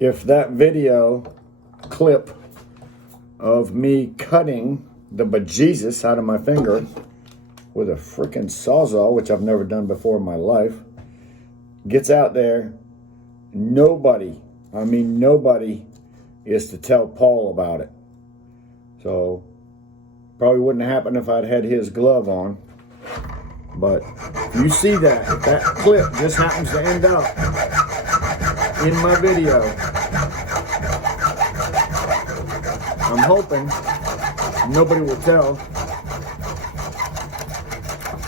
if that video clip of me cutting the bejesus out of my finger with a freaking Sawzall, which I've never done before in my life, gets out there, nobody, I mean nobody, is to tell Paul about it. So probably wouldn't happen if I'd had his glove on. But you see that, if that clip just happens to end up in my video, I'm hoping nobody will tell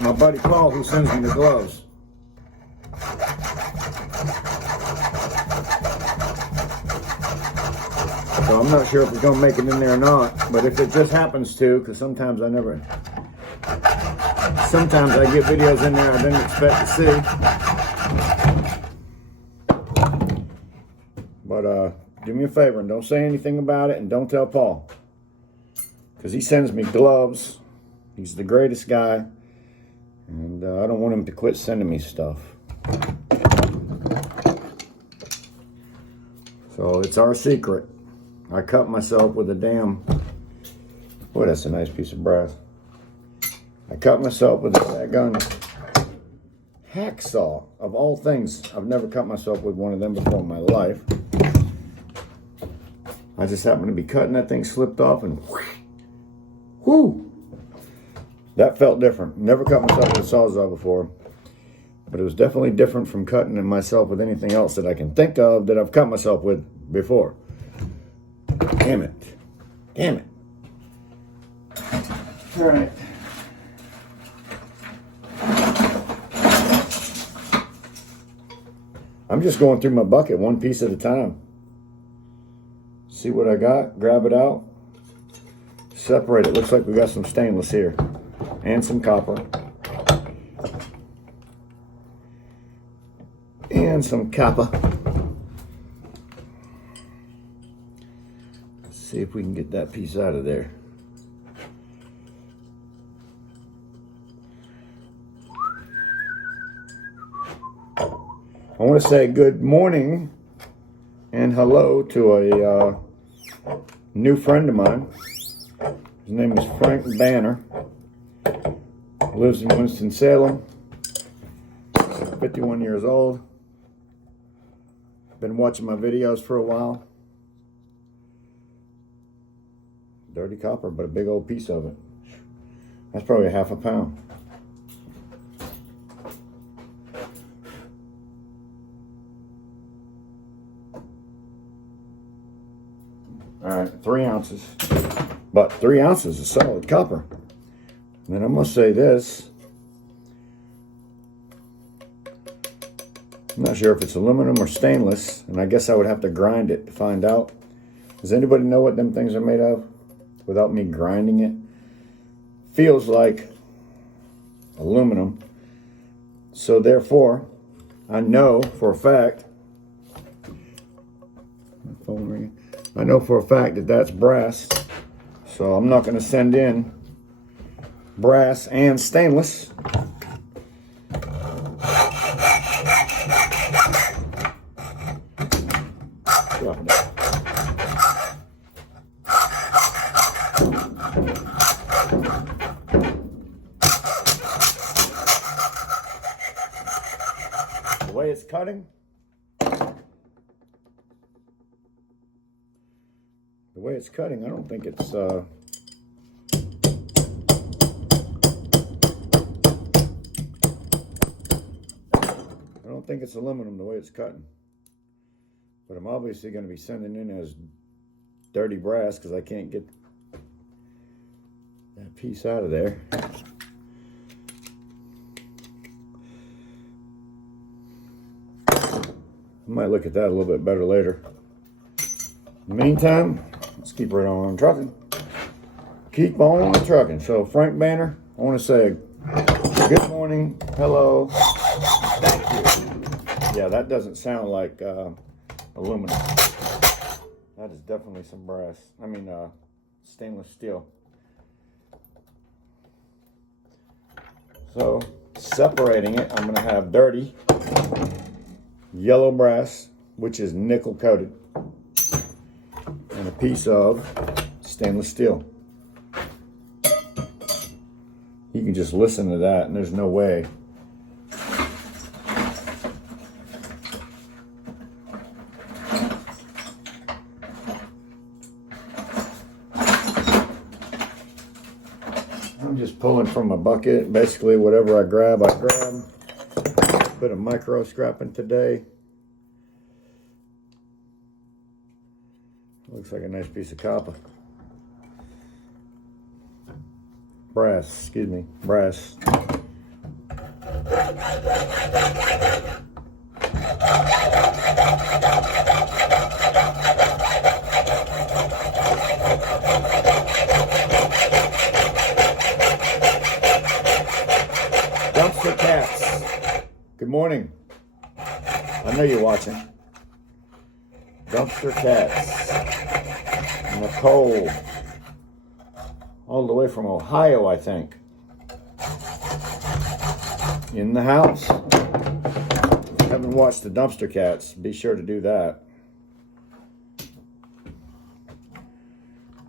my buddy Paul, who sends me the gloves. So I'm not sure if it's going to make it in there or not, but if it just happens to, because sometimes I get videos in there I didn't expect to see. But do me a favor and don't say anything about it, and don't tell Paul, because he sends me gloves. He's the greatest guy, and I don't want him to quit sending me stuff. So it's our secret. I cut myself with a damn, boy, that's a nice piece of brass. I cut myself with a gun hacksaw, of all things. I've never cut myself with one of them before in my life. I just happened to be cutting, that thing slipped off, and whoo, that felt different. Never cut myself with a Sawzall before, but it was definitely different from cutting myself with anything else that I can think of that I've cut myself with before. Damn it. Damn it. All right. I'm just going through my bucket one piece at a time. See what I got, grab it out, separate it. Looks like we got some stainless here and some copper and some copper. Let's see if we can get that piece out of there. I want to say good morning and hello to a new friend of mine. His name is Frank Banner. Lives in Winston-Salem. 51 years old. Been watching my videos for a while. Dirty copper, but a big old piece of it. That's probably half a pound. All right, 3 ounces. But 3 ounces of solid copper. And then I must say this. I'm not sure if it's aluminum or stainless, and I guess I would have to grind it to find out. Does anybody know what them things are made of without me grinding it? Feels like aluminum. So therefore, I know for a fact, my phone ringing. I know for a fact that that's brass, so I'm not going to send in brass and stainless. Drop it down. The way it's cutting, I don't think it's I don't think it's aluminum the way it's cutting. But I'm obviously going to be sending in as dirty brass because I can't get that piece out of there. I might look at that a little bit better later. In the meantime, let's keep right on trucking. Keep on trucking. So Frank Banner, I want to say good morning, hello, thank you. Yeah, that doesn't sound like aluminum. That is definitely some brass. I mean, stainless steel. So separating it, I'm going to have dirty yellow brass which is nickel coated, and a piece of stainless steel. You can just listen to that, and there's no way I'm just pulling from a bucket. Basically, whatever I grab, I grab. Bit of micro scrapping today. Looks like a nice piece of copper. Brass, excuse me, brass. Dumpster Cats. Good morning. I know you're watching. Dumpster Cats. Nicole. All the way from Ohio, I think. In the house. If you haven't watched the Dumpster Cats, be sure to do that.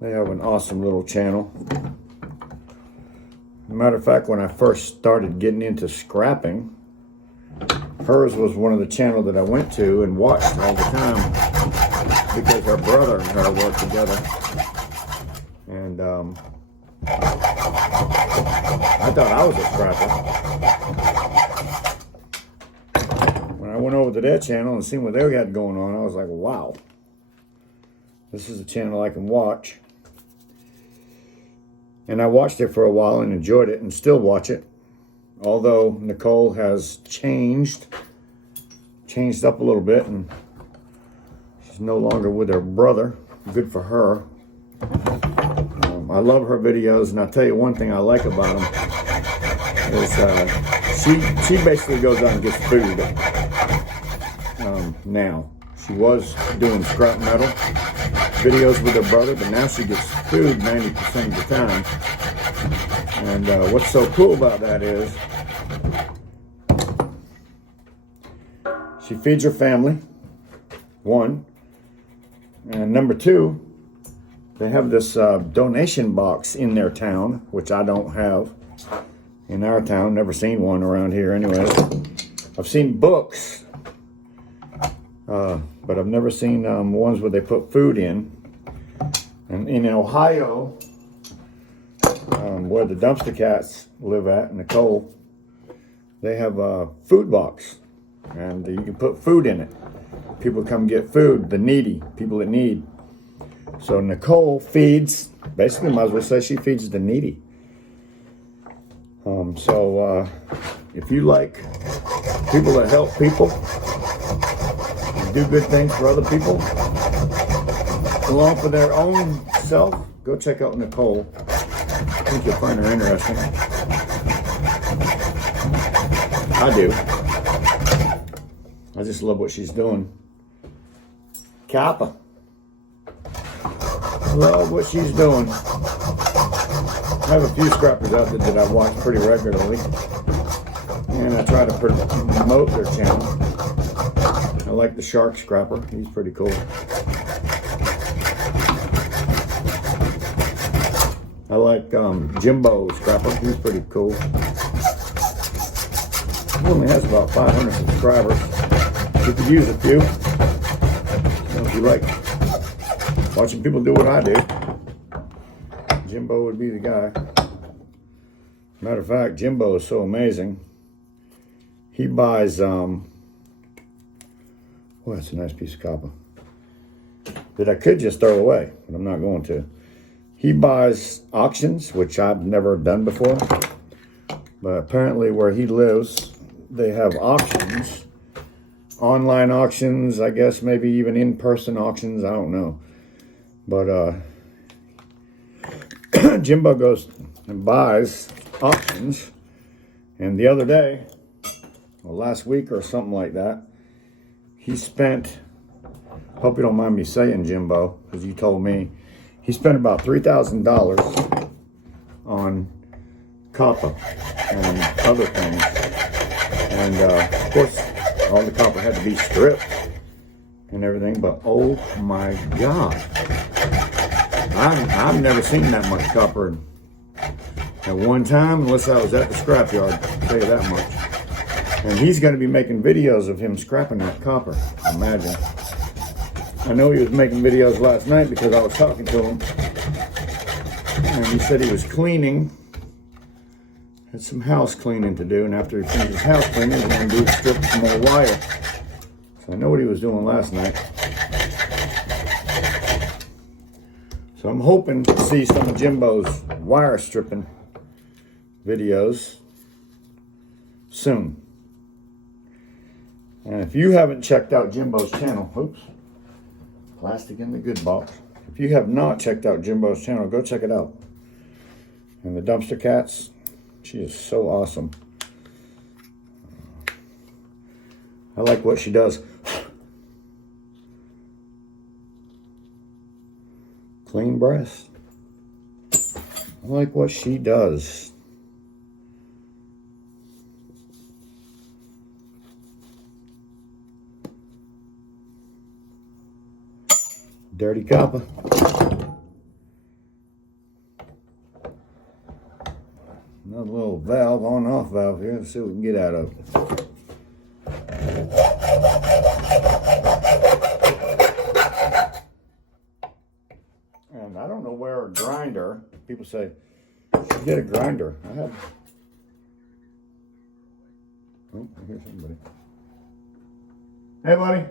They have an awesome little channel. Matter of fact, when I first started getting into scrapping, hers was one of the channels that I went to and watched all the time because her brother and her worked together. And I thought I was a scrapper. When I went over to their channel and seen what they had going on, I was like, wow, this is a channel I can watch. And I watched it for a while and enjoyed it and still watch it. Although Nicole has changed up a little bit, and she's no longer with her brother. Good for her. I love her videos, and I'll tell you one thing I like about them is she basically goes out and gets food now. She was doing scrap metal videos with her brother, but now she gets food 90% of the time. And what's so cool about that is she feeds her family, one, and number two, they have this donation box in their town, which I don't have in our town. Never seen one around here anyway. I've seen books, but I've never seen ones where they put food in. And in Ohio, where the Dumpster Cats live at, Nicole, they have a food box, and you can put food in it. People come get food, the needy, people that need. So Nicole feeds, basically might as well say she feeds the needy. If you like people that help people, and do good things for other people, along for their own self, go check out Nicole. I think you'll find her interesting. I do. I just love what she's doing. Kappa. Love what she's doing. I have a few scrappers out there that I watch pretty regularly, and I try to promote their channel. I like the Shark Scrapper. He's pretty cool. I like Jimbo Scrapper. He's pretty cool. He only has about 500 subscribers. You could use a few. If you like watching people do what I do, Jimbo would be the guy. Matter of fact, Jimbo is so amazing. He buys, oh, that's a nice piece of copper that I could just throw away, but I'm not going to. He buys auctions, which I've never done before, but apparently where he lives, they have auctions, online auctions, I guess maybe even in-person auctions, I don't know. But Jimbo goes and buys auctions, and the other day, or last week or something like that, he spent, hope you don't mind me saying Jimbo, because you told me, he spent about $3,000 on copper and other things. And of course, all the copper had to be stripped and everything, but oh my God. I've never seen that much copper at one time, unless I was at the scrapyard, I'll tell you that much. And he's going to be making videos of him scrapping that copper, imagine. I know he was making videos last night because I was talking to him. And he said he was cleaning. Had some house cleaning to do, and after he finished his house cleaning, he's going to strip some more wire. So I know what he was doing last night. So I'm hoping to see some of Jimbo's wire stripping videos soon. And if you haven't checked out Jimbo's channel, oops, plastic in the good box. If you have not checked out Jimbo's channel, go check it out. And the Dumpster Cats, she is so awesome. I like what she does. Clean breast. I like what she does. Dirty copper. Another little valve, on-off valve here. Let's see what we can get out of it. And I don't know where a grinder. People say, get a grinder. I have. Oh, I hear somebody. Hey, buddy.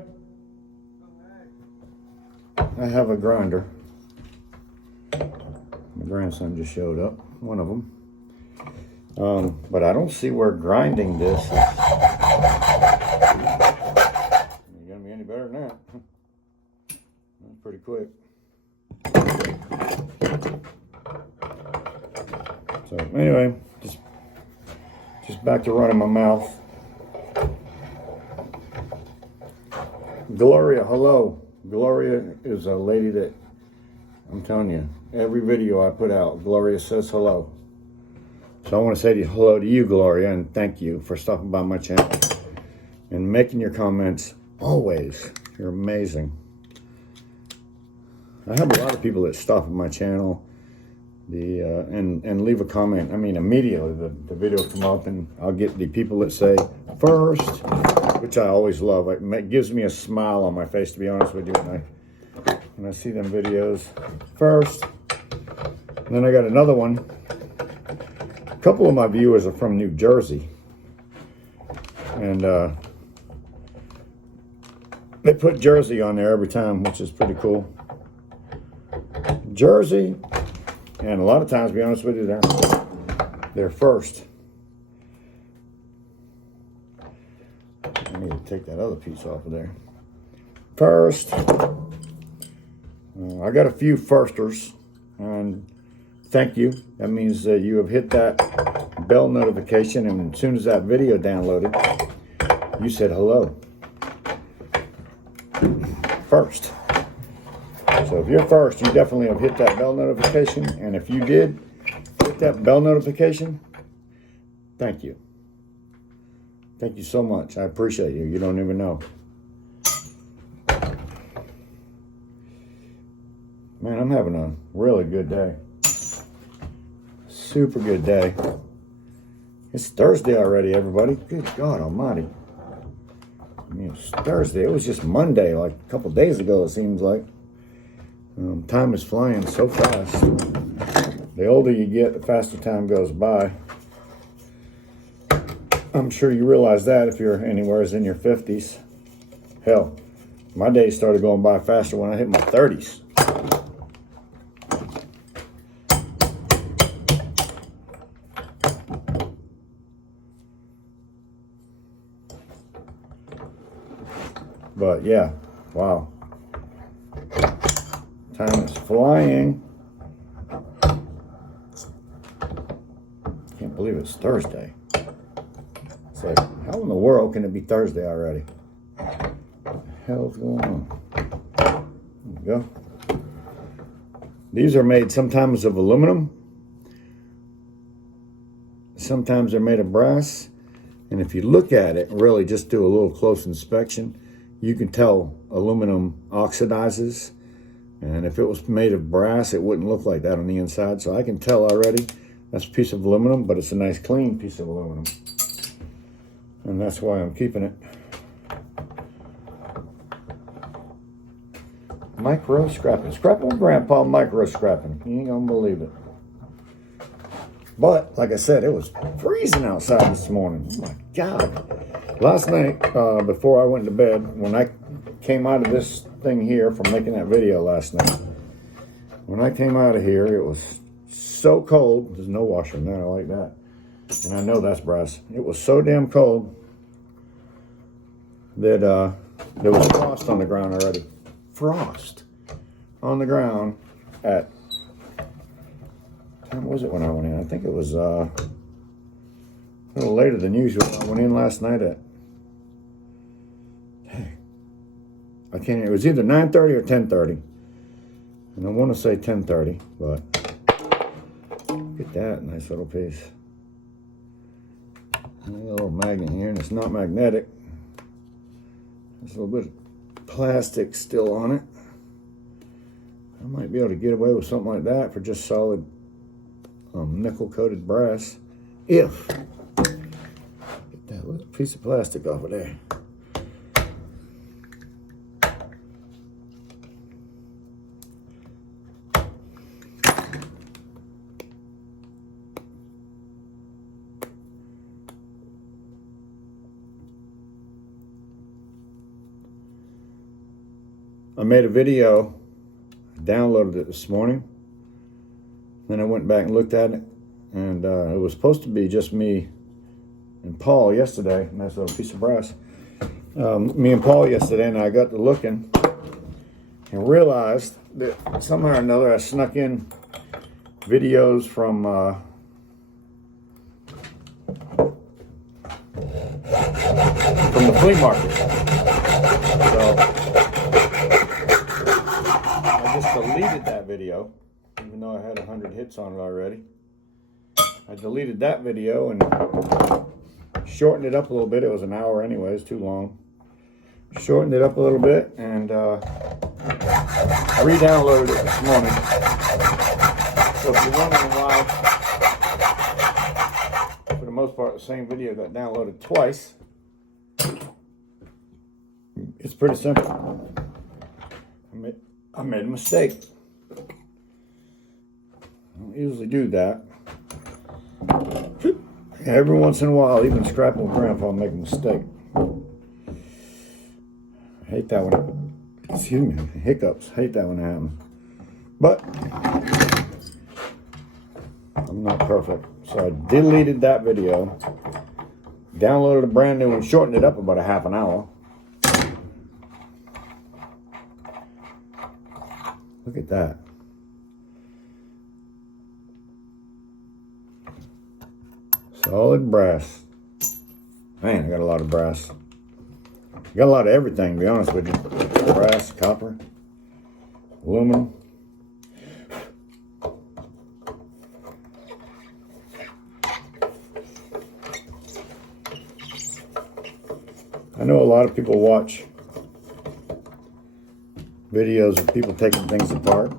I have a grinder. My grandson just showed up, one of them. But I don't see where grinding this is. Ain't gonna be any better than that. That's pretty quick. So anyway, just back to running my mouth. Gloria, hello. Gloria is a lady that, I'm telling you, every video I put out, Gloria says hello. So I want to say hello to you, Gloria, and thank you for stopping by my channel and making your comments always. You're amazing. I have a lot of people that stop at my channel and leave a comment. I mean, immediately the video will come up and I'll get the people that say first, which I always love. It gives me a smile on my face, to be honest with you, when I see them videos first. And then I got another one. A couple of my viewers are from New Jersey. And they put Jersey on there every time, which is pretty cool. Jersey, and a lot of times, to be honest with you, they're first. I need to take that other piece off of there. First, I got a few firsters, and thank you. That means that you have hit that bell notification, and as soon as that video downloaded, you said hello. First. So if you're first, you definitely have hit that bell notification, and if you did hit that bell notification, thank you. Thank you so much. I appreciate you. You don't even know. Man, I'm having a really good day. Super good day. It's Thursday already, everybody. Good God almighty. I mean, it's Thursday. It was just Monday, like a couple days ago, it seems like. Time is flying so fast. The older you get, the faster time goes by. I'm sure you realize that if you're anywhere in your 50s. Hell, my days started going by faster when I hit my 30s. But yeah, wow. Time is flying. Can't believe it's Thursday. It's like, how in the world can it be Thursday already? What the hell's going on? There we go. These are made sometimes of aluminum. Sometimes they're made of brass. And if you look at it, really just do a little close inspection, you can tell aluminum oxidizes. And if it was made of brass, it wouldn't look like that on the inside. So I can tell already that's a piece of aluminum, but it's a nice clean piece of aluminum. And that's why I'm keeping it. Micro scrapping. Scrapping with Grandpa, micro scrapping. You ain't gonna believe it. But, like I said, it was freezing outside this morning. Oh my God. Last night, before I went to bed, when I came out of this thing here from making that video last night, when I came out of here, it was so cold. There's no washer in there, I like that. And I know that's brass. It was so damn cold that there was frost on the ground already. Frost on the ground at, what time was it when I went in? I think it was a little later than usual. I went in last night at, I can't, it was either 9:30 or 10:30. And I want to say 10:30, but look at that nice little piece. And a little magnet here, and it's not magnetic. There's a little bit of plastic still on it. I might be able to get away with something like that for just solid nickel-coated brass. If get that little piece of plastic off of there. I made a video, downloaded it this morning, then I went back and looked at it, and it was supposed to be just me and Paul yesterday. Nice little piece of brass. Me and Paul yesterday, and I got to looking and realized that somehow or another I snuck in videos from the flea market. So I just deleted that video, even though I had 100 hits on it already. I deleted that video and shortened it up a little bit. It was an hour anyways, too long. Shortened it up a little bit and re-downloaded it this morning. So if you're wondering why, for the most part, the same video got downloaded twice, it's pretty simple. I made a mistake. I don't usually do that. Every once in a while, even scrapping with Grandpa, make a mistake. I hate that one. Excuse me, hiccups. Hate that when it happens. But I'm not perfect. So I deleted that video, downloaded a brand new one, shortened it up about a half an hour. Look at that. Solid brass. Man, I got a lot of brass. I got a lot of everything, to be honest with you. Brass, copper, aluminum. I know a lot of people watch videos of people taking things apart,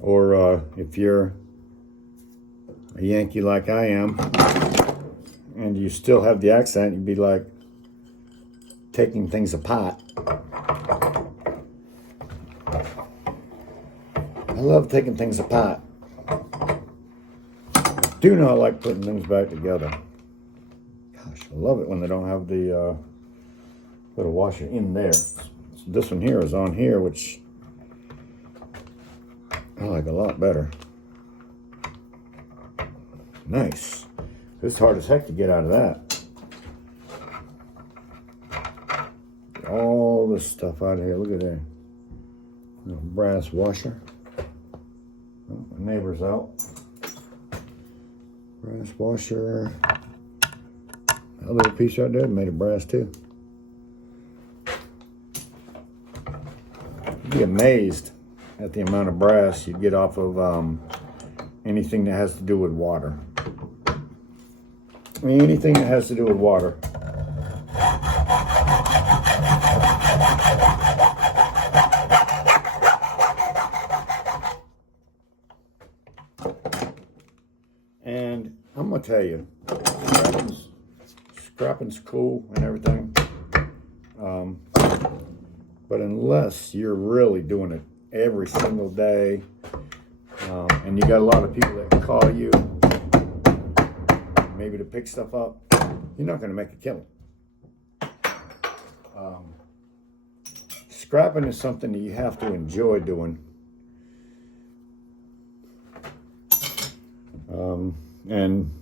or if you're a Yankee like I am and you still have the accent, you'd be like taking things apart. I love taking things apart. Do not like putting things back together. Gosh, I love it when they don't have the little washer in there. This one here is on here, which I like a lot better. Nice. It's hard as heck to get out of that. Get all this stuff out of here. Look at that. Brass washer. Oh, my neighbor's out. Brass washer. That little piece right there made of brass too. You'd be amazed at the amount of brass you get off of anything that has to do with water. anything that has to do with water. And I'm gonna tell you, scrapping's cool and everything, but unless you're really doing it every single day, and you got a lot of people that call you maybe to pick stuff up, you're not gonna make a killing. Scrapping is something that you have to enjoy doing. And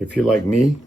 if you're like me,